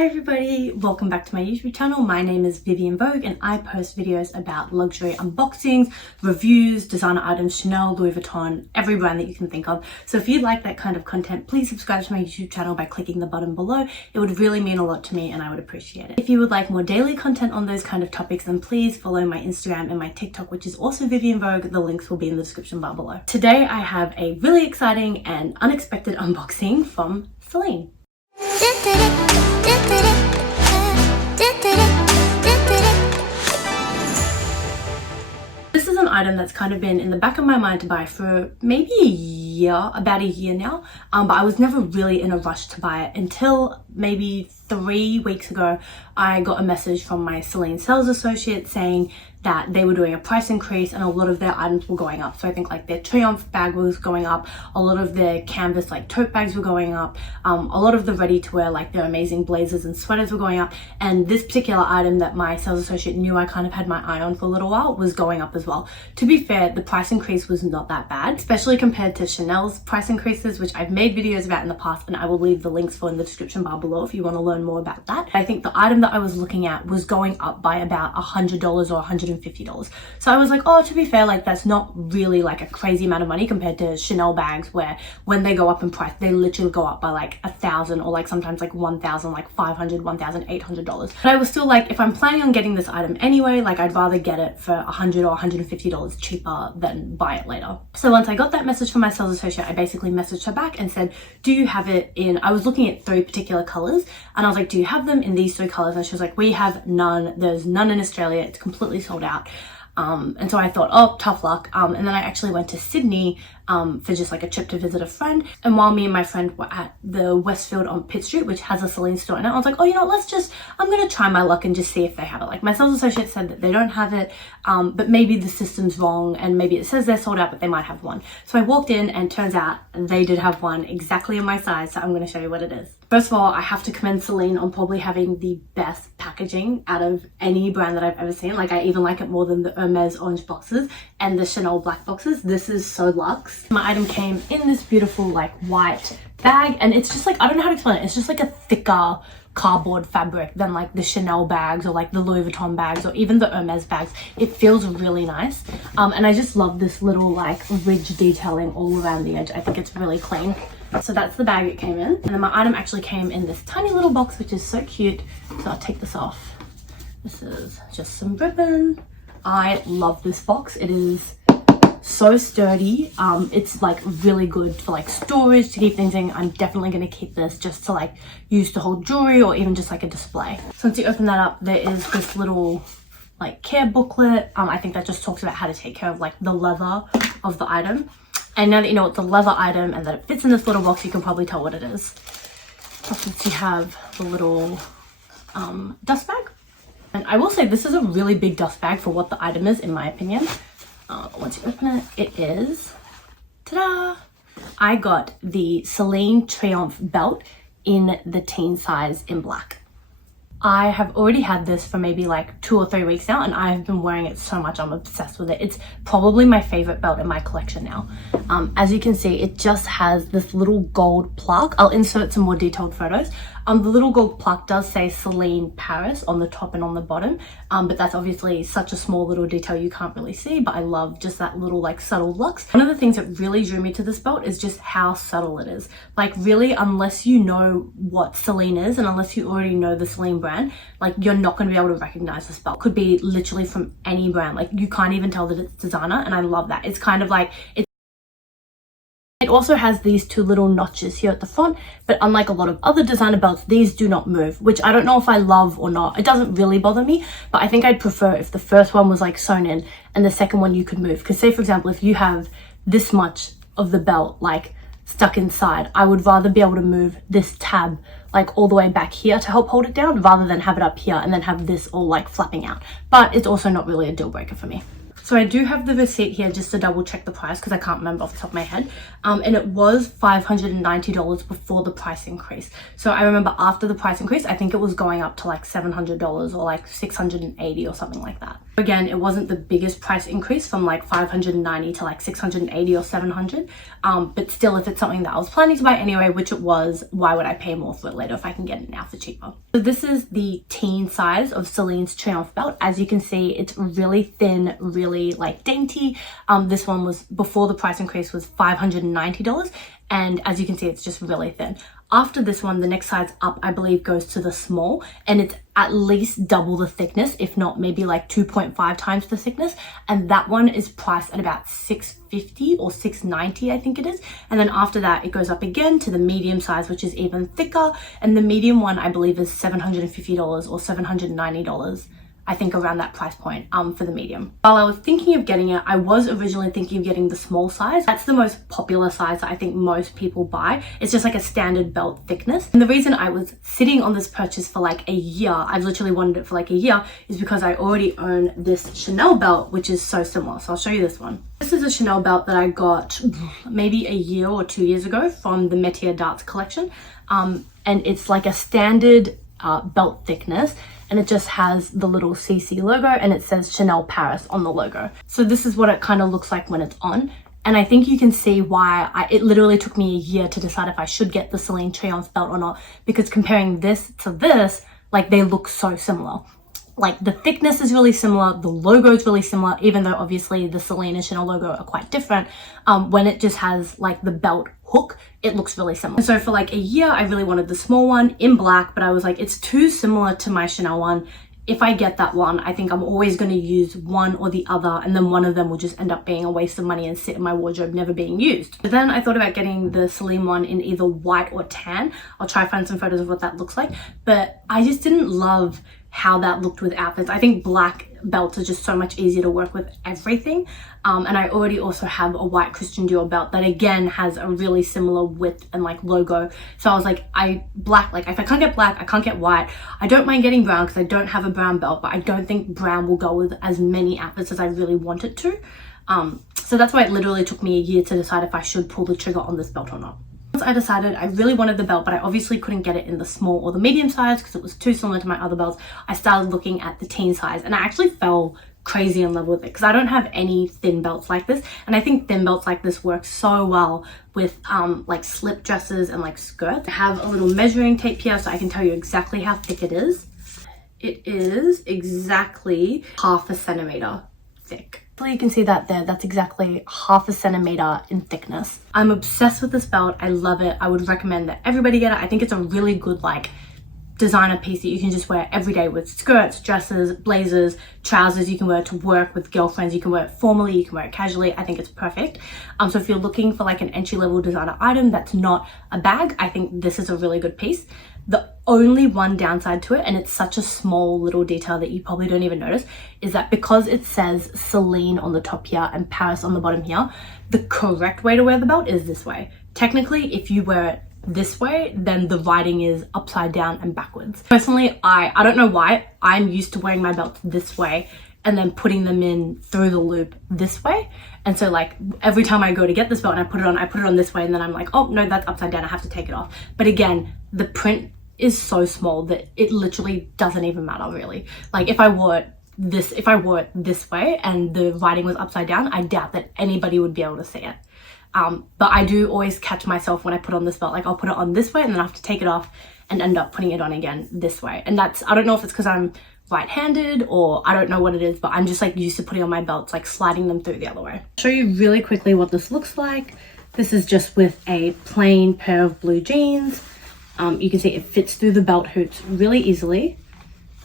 Hi everybody, welcome back to my YouTube channel. My name is Vivian Vogue and I post videos about luxury unboxings, reviews, designer items, Chanel, Louis Vuitton, every brand that you can think of. So if you like that kind of content, please subscribe to my YouTube channel by clicking the button below. It would really mean a lot to me and I would appreciate it. If you would like more daily content on those kind of topics, then please follow my Instagram and my TikTok, which is also Vivian Vogue. The links will be in the description bar below. Today I have a really exciting and unexpected unboxing from Celine. This is an item that's kind of been in the back of my mind to buy for maybe a year, about a year now, but I was never really in a rush to buy it until maybe 3 weeks ago. I got a message from my Celine sales associate saying that they were doing a price increase and a lot of their items were going up. So I think like their Triomphe bag was going up, a lot of their canvas like tote bags were going up, a lot of the ready to wear like their amazing blazers and sweaters were going up, and this particular item that my sales associate knew I kind of had my eye on for a little while was going up as well. To be fair, the price increase was not that bad, especially compared to Chanel's price increases, which I've made videos about in the past, and I will leave the links for in the description bar below if you want to learn more about that. I think the item that I was looking at was going up by about $100 or $150. So I was like, oh, to be fair, like that's not really like a crazy amount of money compared to Chanel bags, where when they go up in price, they literally go up by like $1,000 or like sometimes like $1,000, like $500, $1,800. But I was still like, if I'm planning on getting this item anyway, like I'd rather get it for $100 or $150 cheaper than buy it later. So once I got that message from my sales associate, I basically messaged her back and said, do you have it in, I was looking at 3 particular colors, and I was like, do you have them in these 3 colors? And she was like, we have none. There's none in Australia. It's completely sold out. And so I thought, oh, tough luck. And then I actually went to Sydney for just like a trip to visit a friend. And while me and my friend were at the Westfield on Pitt Street, which has a Celine store in it, I was like, oh, you know, I'm going to try my luck and just see if they have it. Like my sales associate said that they don't have it, but maybe the system's wrong and maybe it says they're sold out, but they might have one. So I walked in and turns out they did have one exactly in my size. So I'm going to show you what it is. First of all, I have to commend Celine on probably having the best packaging out of any brand that I've ever seen. Like I even like it more than the Hermes orange boxes and the Chanel black boxes. This is so luxe. My item came in this beautiful like white bag, and it's just like, I don't know how to explain it. It's just like a thicker cardboard fabric than like the Chanel bags or like the Louis Vuitton bags or even the Hermes bags. It feels really nice. And I just love this little like ridge detailing all around the edge. I think it's really clean. So that's the bag it came in. And then my item actually came in this tiny little box, which is so cute. So I'll take this off. This is just some ribbon. I love this box. It is so sturdy. It's like really good for like storage, to keep things in. I'm definitely going to keep this just to like use to hold jewelry or even just like a display. So once you open that up, there is this little like care booklet. I think that just talks about how to take care of like the leather of the item. And now that you know it's a leather item and that it fits in this little box, you can probably tell what it is. Plus you have the little dust bag. And I will say this is a really big dust bag for what the item is, in my opinion. Once you open it, it is, ta-da! I got the Celine Triomphe belt in the teen size in black. I have already had this for maybe like 2 or 3 weeks now, and I've been wearing it so much. I'm obsessed with it. It's probably my favorite belt in my collection now. As you can see, it just has this little gold plaque. I'll insert some more detailed photos. The little gold plaque does say Celine Paris on the top and on the bottom, but that's obviously such a small little detail you can't really see, but I love just that little like subtle luxe. One of the things that really drew me to this belt is just how subtle it is. Like really, unless you know what Celine is and unless you already know the Celine brand, like you're not going to be able to recognize this belt. Could be literally from any brand. Like you can't even tell that it's designer, and I love that. It's kind of like, it also has these 2 little notches here at the front, but unlike a lot of other designer belts, these do not move, which I don't know if I love or not. It doesn't really bother me, but I think I'd prefer if the first one was like sewn in and the second one you could move. Because say for example, if you have this much of the belt like stuck inside, I would rather be able to move this tab like all the way back here to help hold it down, rather than have it up here and then have this all like flapping out. But it's also not really a deal breaker for me. So I do have the receipt here just to double check the price because I can't remember off the top of my head. And it was $590 before the price increase. So I remember after the price increase, I think it was going up to like $700 or like $680 or something like that. Again, it wasn't the biggest price increase from like 590 to like 680 or 700, but still, if it's something that I was planning to buy anyway, which it was, why would I pay more for it later if I can get it now for cheaper? So this is the teen size of Celine's Triomphe belt. As you can see, it's really thin, really like dainty. This one was, before the price increase, was $590, and as you can see, it's just really thin. After this one, the next size up, I believe, goes to the small, and it's at least double the thickness, if not maybe like 2.5 times the thickness. And that one is priced at about $650 or $690, I think it is. And then after that, it goes up again to the medium size, which is even thicker. And the medium one, I believe, is $750 or $790. I think around that price point for the medium. While I was thinking of getting it, I was originally thinking of getting the small size. That's the most popular size that I think most people buy. It's just like a standard belt thickness. And the reason I was sitting on this purchase for like a year, I've literally wanted it for like a year, is because I already own this Chanel belt, which is so similar. So I'll show you this one. This is a Chanel belt that I got maybe a year or 2 years ago from the Metier Darts collection. And it's like a standard belt thickness, and it just has the little CC logo, and it says Chanel Paris on the logo. So this is what it kind of looks like when it's on. And I think you can see why it literally took me a year to decide if I should get the Celine Triomphe belt or not, because comparing this to this, like, they look so similar. Like, the thickness is really similar, the logo is really similar, even though obviously the Celine and Chanel logo are quite different. When it just has like the belt hook, it looks really similar. And so for like a year, I really wanted the small one in black, but I was like, it's too similar to my Chanel one. If I get that one, I think I'm always going to use one or the other, and then one of them will just end up being a waste of money and sit in my wardrobe never being used. But then I thought about getting the Celine one in either white or tan. I'll try to find some photos of what that looks like, but I just didn't love how that looked with outfits. I think black belts are just so much easier to work with everything. And I already also have a white Christian Dior belt that again has a really similar width and like logo. So I was like, black, like if I can't get black, I can't get white. I don't mind getting brown because I don't have a brown belt, but I don't think brown will go with as many outfits as I really want it to. So that's why it literally took me a year to decide if I should pull the trigger on this belt or not. Once I decided I really wanted the belt, but I obviously couldn't get it in the small or the medium size because it was too similar to my other belts, I started looking at the teen size, and I actually fell crazy in love with it because I don't have any thin belts like this, and I think thin belts like this work so well with like slip dresses and like skirts. I have a little measuring tape here so I can tell you exactly how thick it is. It is exactly 1/2 centimeter thick. You can see that there, that's exactly 1/2 centimeter in thickness. I'm obsessed with this belt. I love it. I would recommend that everybody get it. I think it's a really good like designer piece that you can just wear every day with skirts, dresses, blazers, trousers. You can wear it to work with girlfriends. You can wear it formally, you can wear it casually. I think it's perfect. So if you're looking for like an entry-level designer item that's not a bag, I think this is a really good piece. The only one downside to it, and it's such a small little detail that you probably don't even notice, is that because it says Celine on the top here and Paris on the bottom here, the correct way to wear the belt is this way. Technically, if you wear it this way, then the writing is upside down and backwards. Personally, I don't know why, I'm used to wearing my belts this way and then putting them in through the loop this way. And so like every time I go to get this belt and I put it on this way, and then I'm like, oh no, that's upside down, I have to take it off. But again, the print is so small that it literally doesn't even matter really. Like if I wore it this way and the writing was upside down, I doubt that anybody would be able to see it. But I do always catch myself when I put on this belt, like I'll put it on this way and then I have to take it off and end up putting it on again this way. And that's, I don't know if it's because I'm right-handed or I don't know what it is, but I'm just like used to putting on my belts, like sliding them through the other way. I'll show you really quickly what this looks like. This is just with a plain pair of blue jeans. You can see it fits through the belt hoops really easily.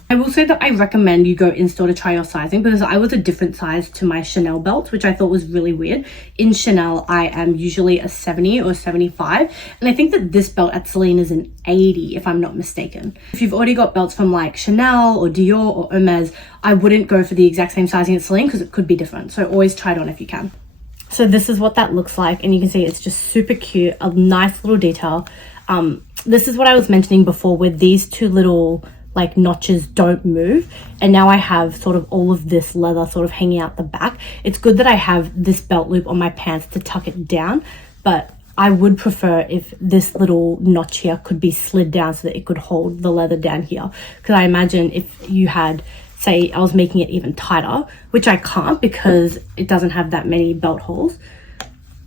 I will say that I recommend you go in store to try your sizing, because I was a different size to my Chanel belts, which I thought was really weird. In Chanel, I am usually a 70 or 75, and I think that this belt at Celine is an 80 if I'm not mistaken. If you've already got belts from like Chanel or Dior or Hermes, I wouldn't go for the exact same sizing at Celine because it could be different. So always try it on if you can. So this is what that looks like, and you can see it's just super cute, a nice little detail. This is what I was mentioning before, where these two little like notches don't move, and now I have sort of all of this leather sort of hanging out the back. It's good that I have this belt loop on my pants to tuck it down, but I would prefer if this little notch here could be slid down so that it could hold the leather down here, because I imagine if you had say I was making it even tighter, which I can't because it doesn't have that many belt holes.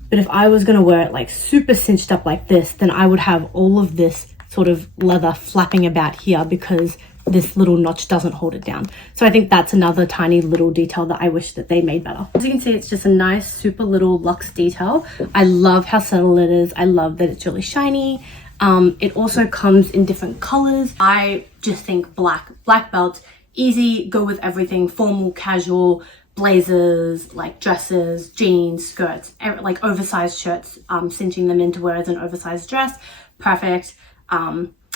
But if I was going to wear it like super cinched up like this, then I would have all of this sort of leather flapping about here because this little notch doesn't hold it down. So I think that's another tiny little detail that I wish that they made better. As you can see, it's just a nice super little luxe detail. I love how subtle it is. I love that it's really shiny. It also comes in different colors. I just think black belts, easy, go with everything, formal, casual, blazers, like dresses, jeans, skirts, like oversized shirts, cinching them in to wear as an oversized dress, perfect.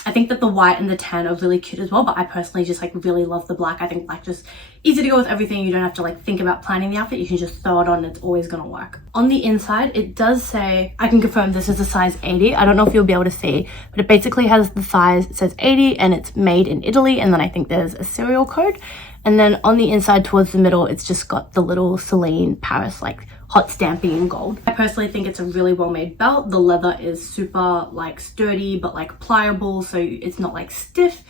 I think that the white and the tan are really cute as well, but I personally just like really love the black. I think black just easy to go with everything. You don't have to like think about planning the outfit. You can just throw it on and it's always gonna work. On the inside, it does say, I can confirm this is a size 80. I don't know if you'll be able to see, but it basically has the size, it says 80 and it's made in Italy. And then I think there's a serial code. And then on the inside towards the middle, it's just got the little Celine Paris like hot stamping in gold. I personally think it's a really well made belt. The leather is super like sturdy but like pliable, so it's not like stiff.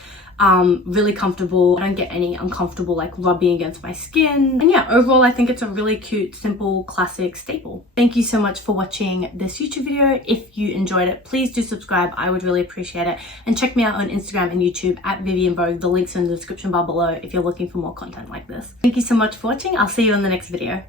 Really comfortable. I don't get any uncomfortable like rubbing against my skin. And yeah, overall I think it's a really cute, simple, classic staple. Thank you so much for watching this YouTube video. If you enjoyed it, please do subscribe. I would really appreciate it. And check me out on Instagram and YouTube at Vivian Vogue. The links are in the description bar below if you're looking for more content like this. Thank you so much for watching. I'll see you in the next video.